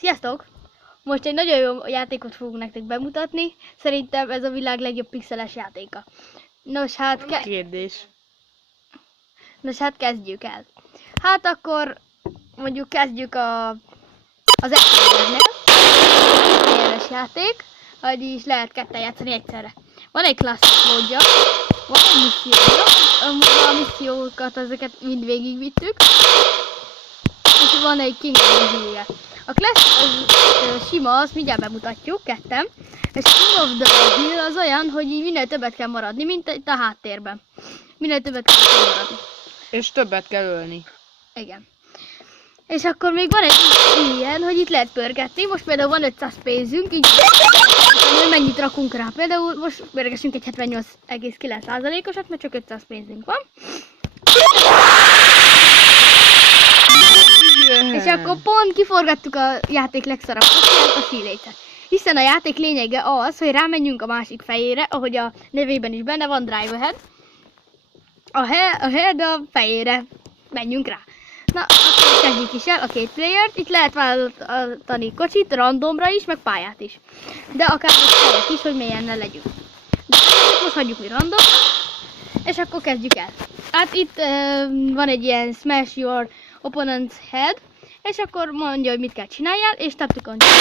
Sziasztok! Most egy nagyon jó játékot fogunk nektek bemutatni. Szerintem ez a világ legjobb pixeles játéka. Nos hát, Kérdés. kezdjük el. Hát akkor mondjuk kezdjük az egyszerűen játék, vagyis lehet ketten játszani egyszerre. Van egy klasszik módja, van egy missziója, a missziókat ezeket mind végigvittük, és van egy King of the Hill-je. A Clash az sima, azt mindjárt bemutatjuk, ketten. És King of the Hill az olyan, hogy így minél többet kell maradni, mint itt a háttérben. Minél többet kell maradni. És többet kell ölni. Igen. És akkor még van egy ilyen, hogy itt lehet pörgetni. Most például van 500 pénzünk, így mennyit rakunk rá. Például most pörgessünk egy 78,9%-osat, mert csak 500 pénzünk van. És akkor pont kiforgattuk a játék legszarabb a sílétet. Hiszen a játék lényege az, hogy rámenjünk a másik fejére, ahogy a nevében is benne van, Drive Ahead. A head a fejére menjünk rá. Na, akkor kezdjük is el a két playert. Itt lehet választani kocsit, randomra is, meg pályát is. De akár egy helyet is, hogy melyen ne legyünk. De most hagyjuk mi random. És akkor kezdjük el. Hát itt van egy ilyen Smash Your Opponent's Head, és akkor mondja, hogy mit kell csináljál, és tap to continue.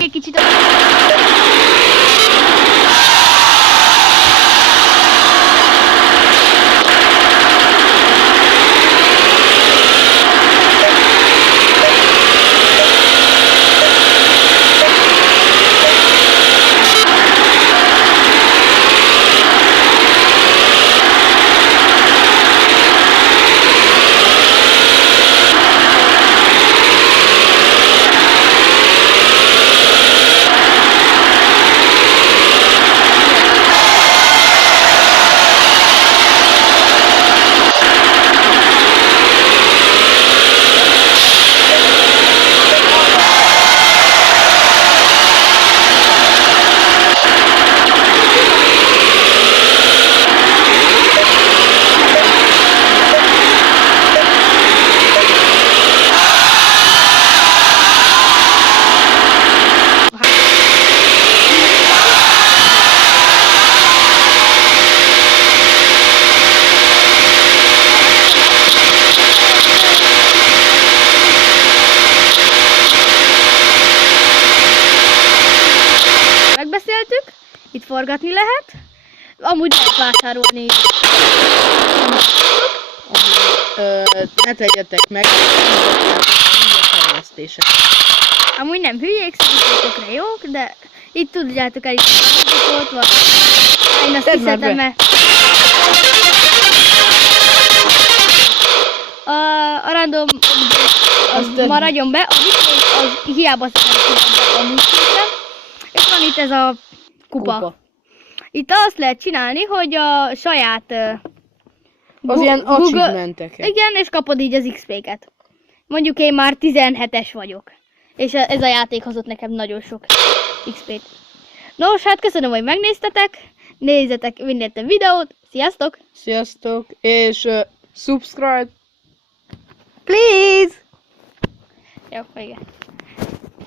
Egy kicsit itt forgatni lehet. Amúgy lehet vásárolni. Ne tegyetek meg, a fejlesztések. Amúgy nem hülyék, szerintem tökre jók, de itt tudjátok el is, hogy ott van. Én azt hiszem, mert a random az maradjon be, a replay az hiába szeretném amúgy szinten. itt ez a kupa. Itt azt lehet csinálni, hogy a saját... Az ilyen achievementeket. Igen, és kapod így az XP-ket. Mondjuk én már 17-es vagyok. És ez a játék hozott nekem nagyon sok XP-t. Nos, hát köszönöm, hogy megnéztetek. Nézzetek minél több videót. Sziasztok! Sziasztok, és subscribe! Please! Jó, igen.